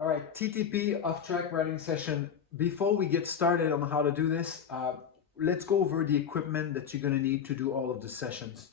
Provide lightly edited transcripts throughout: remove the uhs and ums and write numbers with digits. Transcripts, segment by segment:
All right, TTP off-track riding session. Before we get started on how to do this, let's go over the equipment that you're gonna need to do all of the sessions.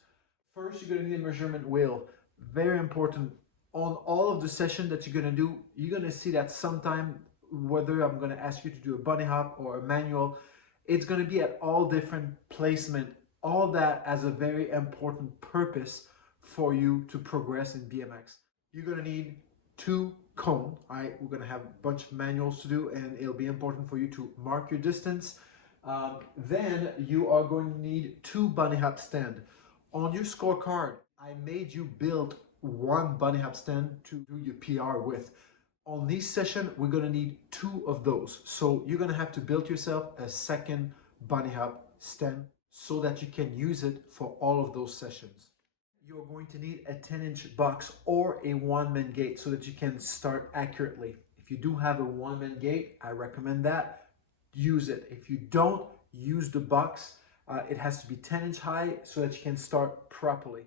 First, you're gonna need a measurement wheel. Very important. On all of the sessions that you're gonna do, you're gonna see that sometime, whether I'm gonna ask you to do a bunny hop or a manual, it's gonna be at all different placement. All that has a very important purpose for you to progress in BMX. You're gonna need two cone. All right, we're gonna have a bunch of manuals to do, and it'll be important for you to mark your distance. Then you are going to need two bunny hop stand. On your scorecard, I made you build one bunny hop stand to do your PR with. On this session, we're gonna need two of those. So you're gonna have to build yourself a second bunny hop stand so that you can use it for all of those sessions. You're going to need a 10-inch box or a one-man gate so that you can start accurately. If you do have a one-man gate, I recommend that. Use it. If you don't, use the box. It has to be 10-inch high so that you can start properly.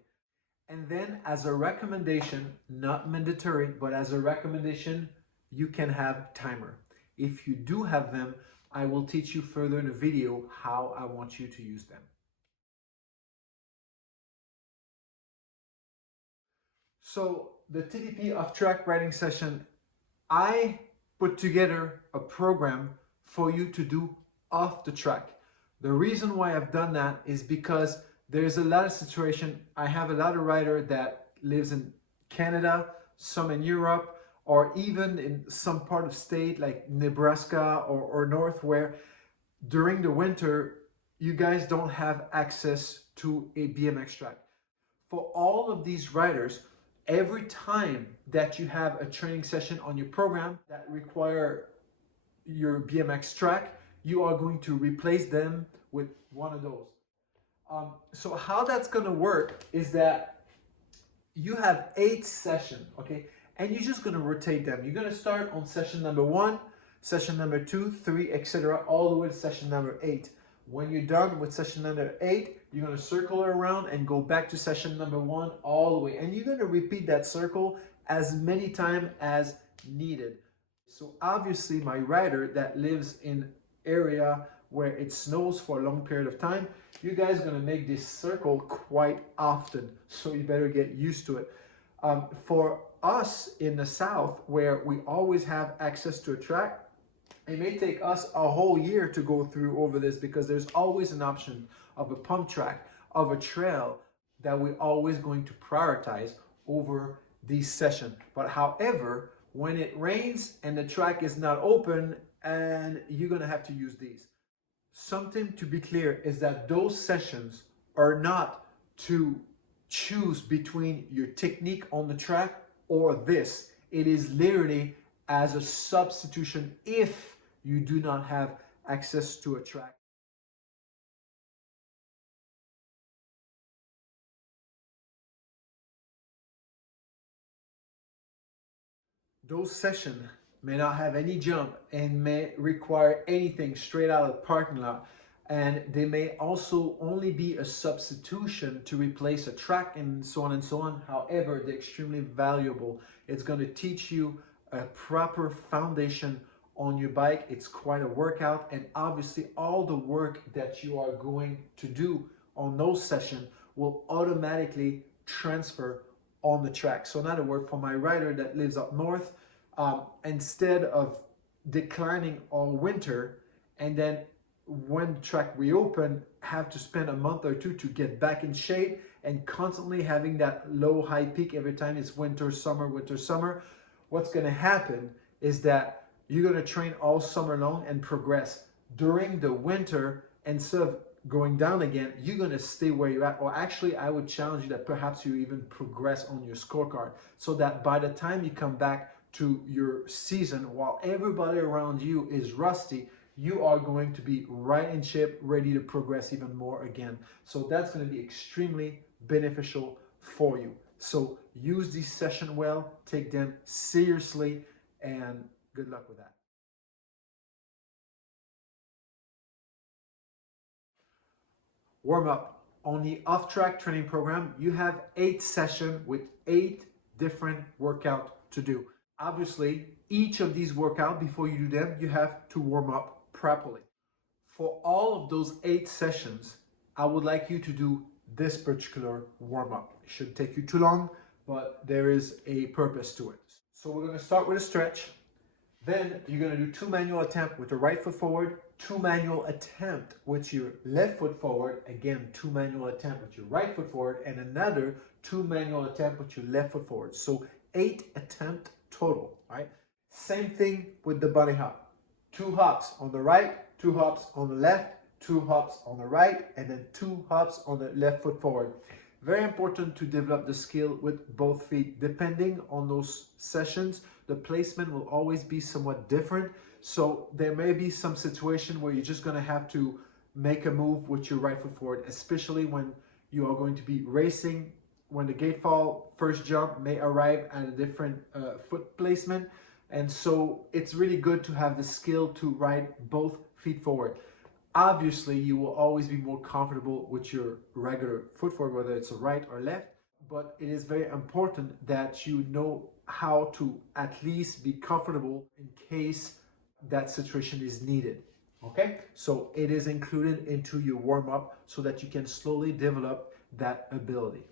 And then as a recommendation, not mandatory, but as a recommendation, you can have timer. If you do have them, I will teach you further in the video how I want you to use them. So the TTP off-track riding session, I put together a program for you to do off the track. The reason why I've done that is because there's a lot of situation. I have a lot of rider that lives in Canada, some in Europe, or even in some part of state like Nebraska or North, where during the winter, you guys don't have access to a BMX track. For all of these riders, every time that you have a training session on your program that require your BMX track, you are going to replace them with one of those. So how that's gonna work is that you have 8 sessions, okay? And you're just gonna rotate them. You're gonna start on session number 1, session number 2, 3, etc., all the way to session number 8. When you're done with session number 8, you're gonna circle around and go back to session number 1 all the way. And you're gonna repeat that circle as many times as needed. So obviously my rider that lives in area where it snows for a long period of time, you guys are gonna make this circle quite often. So you better get used to it. For us in the South, where we always have access to a track, it may take us a whole year to go through over this because there's always an option of a pump track, of a trail that we're always going to prioritize over these sessions. But however, when it rains and the track is not open, and you're gonna have to use these. Something to be clear is that those sessions are not to choose between your technique on the track or this. It is literally as a substitution if you do not have access to a track. Those sessions may not have any jump and may require anything straight out of the parking lot. And they may also only be a substitution to replace a track and so on and so on. However, they're extremely valuable. It's going to teach you a proper foundation on your bike. It's quite a workout, and obviously all the work that you are going to do on those sessions will automatically transfer on the track. So in other words, for my rider that lives up north, instead of declining all winter and then when the track reopen, have to spend a month or two to get back in shape and constantly having that low high peak every time it's winter, summer, what's going to happen is that you're going to train all summer long and progress. During the winter, instead of going down again, you're going to stay where you're at. Or actually, I would challenge you that perhaps you even progress on your scorecard so that by the time you come back to your season, while everybody around you is rusty, you are going to be right in shape, ready to progress even more again. So that's going to be extremely beneficial for you. So use these sessions well, take them seriously, and good luck with that. Warm up. On the off-track training program, you have 8 sessions with 8 different workouts to do. Obviously, each of these workouts, before you do them, you have to warm up properly. For all of those 8 sessions, I would like you to do this particular warm-up. It shouldn't take you too long, but there is a purpose to it. So we're going to start with a stretch. Then you're going to do 2 manual attempts with the right foot forward, 2 manual attempts with your left foot forward, again 2 manual attempts with your right foot forward, and another 2 manual attempts with your left foot forward. So 8 attempts total, right? Same thing with the bunny hop. 2 hops on the right, 2 hops on the left, 2 hops on the right, and then 2 hops on the left foot forward. Very important to develop the skill with both feet. Depending on those sessions, the placement will always be somewhat different. So there may be some situation where you're just going to have to make a move with your right foot forward, especially when you are going to be racing, when the gate fall first jump may arrive at a different foot placement. And so it's really good to have the skill to ride both feet forward. Obviously, you will always be more comfortable with your regular foot forward, whether it's a right or left, but it is very important that you know how to at least be comfortable in case that situation is needed. Okay, so it is included into your warm-up so that you can slowly develop that ability.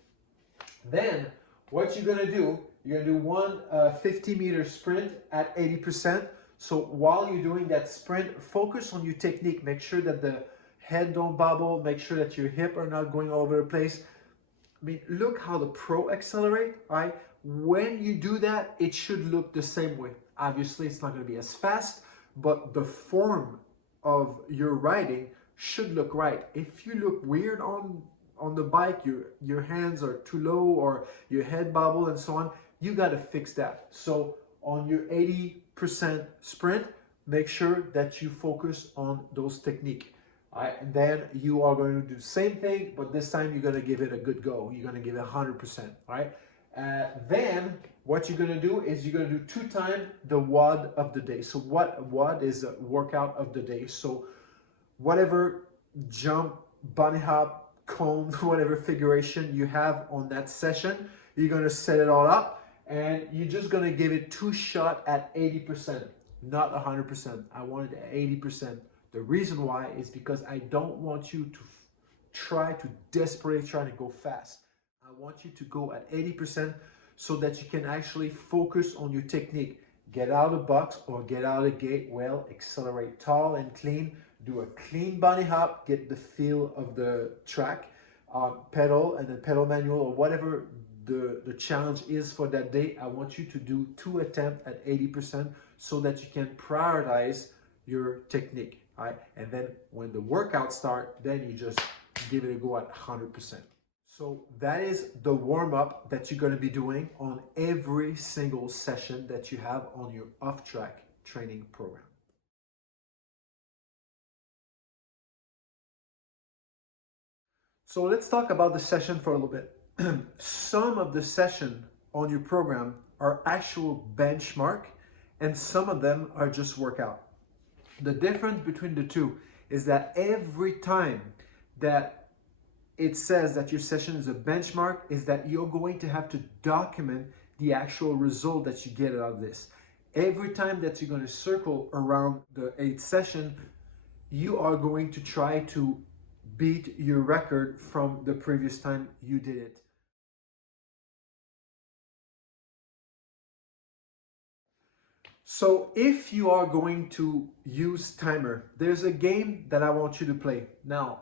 Then what you're going to do, you're going to do one 50-meter sprint at 80%. So while you're doing that sprint, focus on your technique. Make sure that the head don't bobble. Make sure that your hip are not going all over the place. I mean, look how the pro accelerate, right? When you do that, it should look the same way. Obviously, it's not going to be as fast, but the form of your riding should look right. If you look weird on the bike, your hands are too low or your head bobble and so on, you got to fix that. So on your 80% sprint, make sure that you focus on those techniques. All right, and then you are going to do the same thing, but this time you're going to give it a good go. You're going to give it 100%. All right. Then what you're going to do is you're going to do 2 times the WOD of the day. So what WOD is a workout of the day. So whatever jump, bunny hop, cone, whatever figuration you have on that session, you're going to set it all up. And you're just going to give it 2 shots at 80%, not 100%. I want it at 80%. The reason why is because I don't want you to try to desperately try to go fast. I want you to go at 80% so that you can actually focus on your technique. Get out of the box or get out of the gate well, accelerate tall and clean, do a clean bunny hop, get the feel of the track, pedal and then pedal manual or whatever the challenge is for that day. I want you to do 2 attempts at 80% so that you can prioritize your technique. All right? And then when the workout starts, then you just give it a go at 100%. So that is the warm-up that you're going to be doing on every single session that you have on your off-track training program. So let's talk about the session for a little bit. Some of the sessions on your program are actual benchmark and some of them are just workout. The difference between the two is that every time that it says that your session is a benchmark is that you're going to have to document the actual result that you get out of this. Every time that you're going to circle around the 8th session, you are going to try to beat your record from the previous time you did it. So if you are going to use timer, there's a game that I want you to play. Now,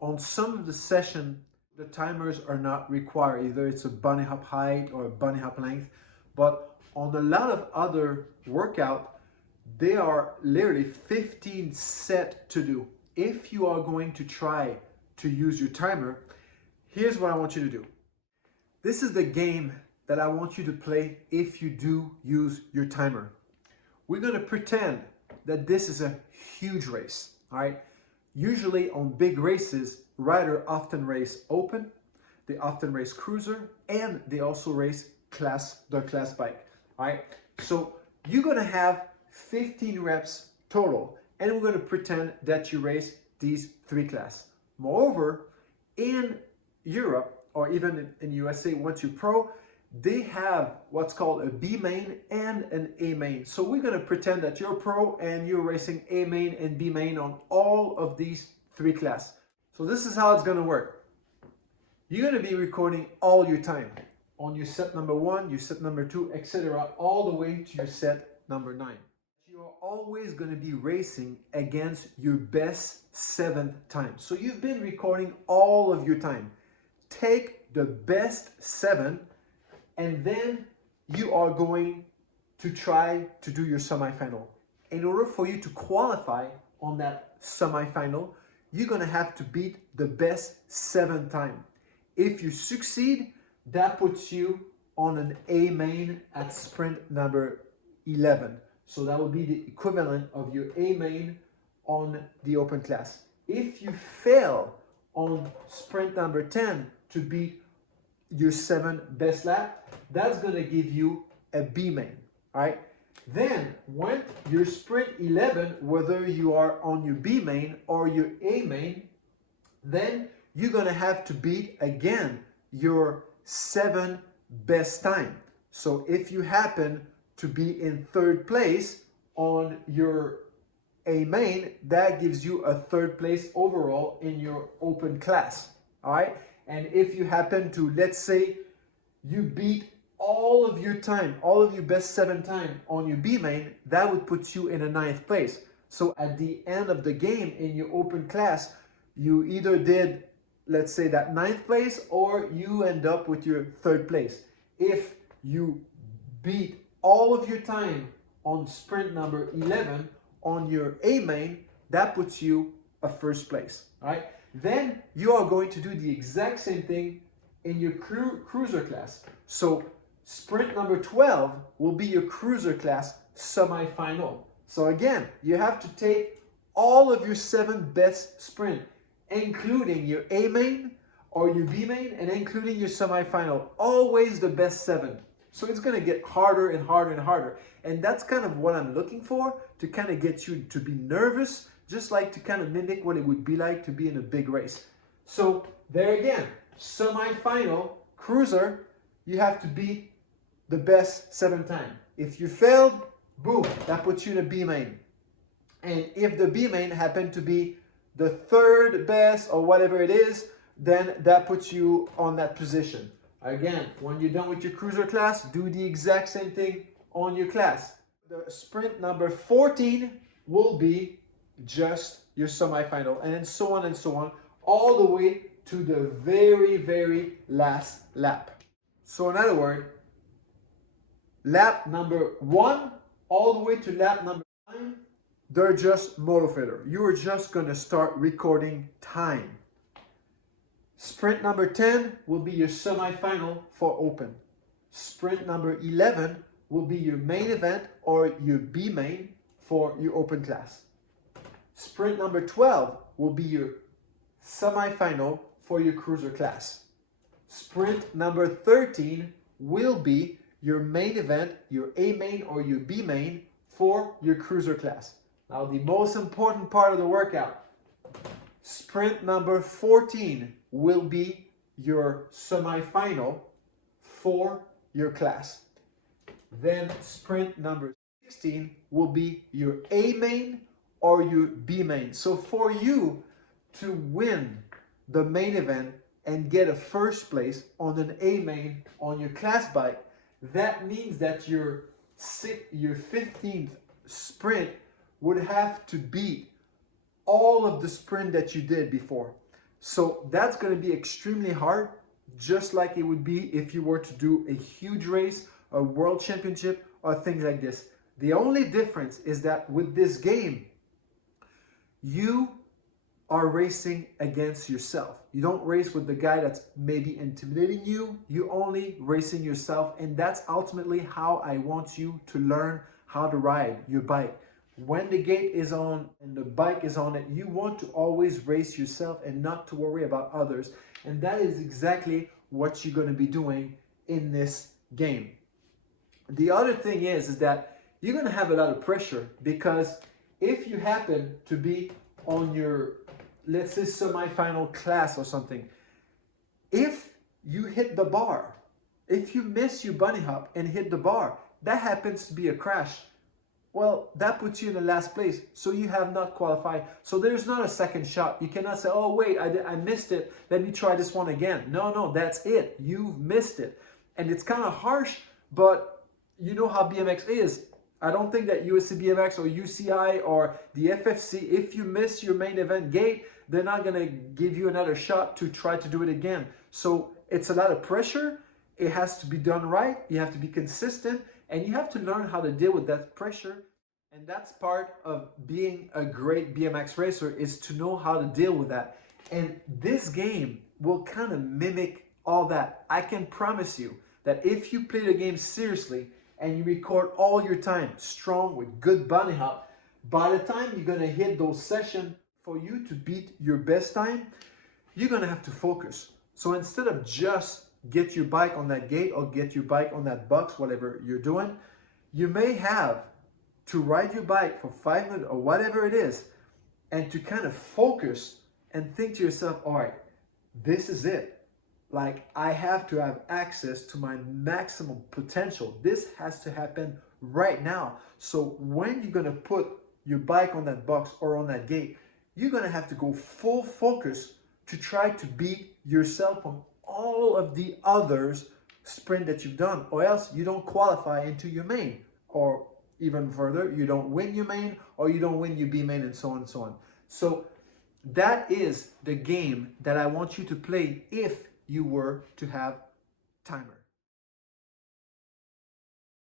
on some of the session, the timers are not required. Either it's a bunny hop height or a bunny hop length. But on a lot of other workout, they are literally 15 set to do. If you are going to try to use your timer, here's what I want you to do. This is the game that I want you to play if you do use your timer. We're going to pretend that this is a huge race, all right? Usually on big races, riders often race open, they often race cruiser, and they also race the class bike, all right? So you're going to have 15 reps total, and we're going to pretend that you race these 3 classes. Moreover, in Europe, or even in USA, once you're pro, they have what's called a B main and an A main. So we're going to pretend that you're a pro and you're racing A main and B main on all of these three classes. So this is how it's going to work. You're going to be recording all your time on your set number 1, your set number 2, etc., all the way to your set number 9. You're always going to be racing against your best 7th time. So you've been recording all of your time. Take the best 7 and then you are going to try to do your semifinal. In order for you to qualify on that semifinal, you're going to have to beat the best 7th time. If you succeed, that puts you on an A main at sprint number 11. So that will be the equivalent of your A main on the open class. If you fail on sprint number 10 to beat your 7 best lap, that's going to give you a B main. All right. Then when your sprint 11, whether you are on your B main or your A main, then you're going to have to beat again your 7 best time. So if you happen to be in 3rd place on your A main, that gives you a 3rd place overall in your open class. All right. And if you happen to, let's say you beat all of your time, all of your best 7 time on your B main, that would put you in a 9th place. So at the end of the game in your open class, you either did, let's say, that 9th place or you end up with your 3rd place. If you beat all of your time on sprint number 11 on your A main, that puts you a 1st place. All right. Then you are going to do the exact same thing in your cruiser class. So sprint number 12 will be your cruiser class semifinal. So again, you have to take all of your 7 best sprint, including your A main or your B main, and including your semifinal. Always the best 7. So it's going to get harder and harder and harder. And that's kind of what I'm looking for, to kind of get you to be nervous, just like to kind of mimic what it would be like to be in a big race. So there again, semifinal, cruiser, you have to beat the best 7 time. If you failed, boom, that puts you in a B main. And if the B main happened to be the 3rd best or whatever it is, then that puts you on that position. Again, when you're done with your cruiser class, do the exact same thing on your class. The sprint number 14 will be just your semifinal, and then so on, all the way to the very, very last lap. So in other words, lap number 1 all the way to lap number 9, they're just motor filler. You are just going to start recording time. Sprint number 10 will be your semifinal for open. Sprint number 11 will be your main event or your B main for your open class. Sprint number 12 will be your semifinal for your cruiser class. Sprint number 13 will be your main event, your A main or your B main for your cruiser class. Now the most important part of the workout, sprint number 14 will be your semifinal for your class. Then sprint number 16 will be your A main or your B main. So for you to win the main event and get a 1st place on an A main on your class bike, that means that your 15th sprint would have to beat all of the sprint that you did before. So that's going to be extremely hard, just like it would be if you were to do a huge race, a world championship, or things like this. The only difference is that with this game, you are racing against yourself. You don't race with the guy that's maybe intimidating you. You're only racing yourself, and that's ultimately how I want you to learn how to ride your bike. When the gate is on and the bike is on it, you want to always race yourself and not to worry about others. And that is exactly what you're going to be doing in this game. The other thing is that you're going to have a lot of pressure, because if you happen to be on your, let's say, semifinal class or something, if you hit the bar If you miss your bunny hop and hit the bar, that happens to be a crash. Well, that puts you in the last place, so you have not qualified. So there's not a second shot. You cannot say, oh wait, I missed it, let me try this one again. No, that's it. You've missed it. And it's kind of harsh, but you know how BMX is. I don't think that USC BMX or UCI or the FFC, if you miss your main event gate, they're not going to give you another shot to try to do it again. So it's a lot of pressure. It has to be done right. You have to be consistent, and you have to learn how to deal with that pressure. And that's part of being a great BMX racer, is to know how to deal with that. And this game will kind of mimic all that. I can promise you that if you play the game seriously and you record all your time strong with good bunny hop, by the time you're going to hit those sessions, for you to beat your best time, you're going to have to focus. So instead of just get your bike on that gate or get your bike on that box, whatever you're doing, you may have to ride your bike for 5 minutes or whatever it is, and to kind of focus and think to yourself, all right, this is it. Like, I have to have access to my maximum potential. This has to happen right now. So when you're going to put your bike on that box or on that gate, you're going to have to go full focus to try to beat yourself on all of the others sprint that you've done, or else you don't qualify into your main, or even further, you don't win your main, or you don't win your B main, and so on and so on. So that is the game that I want you to play if you were to have timer.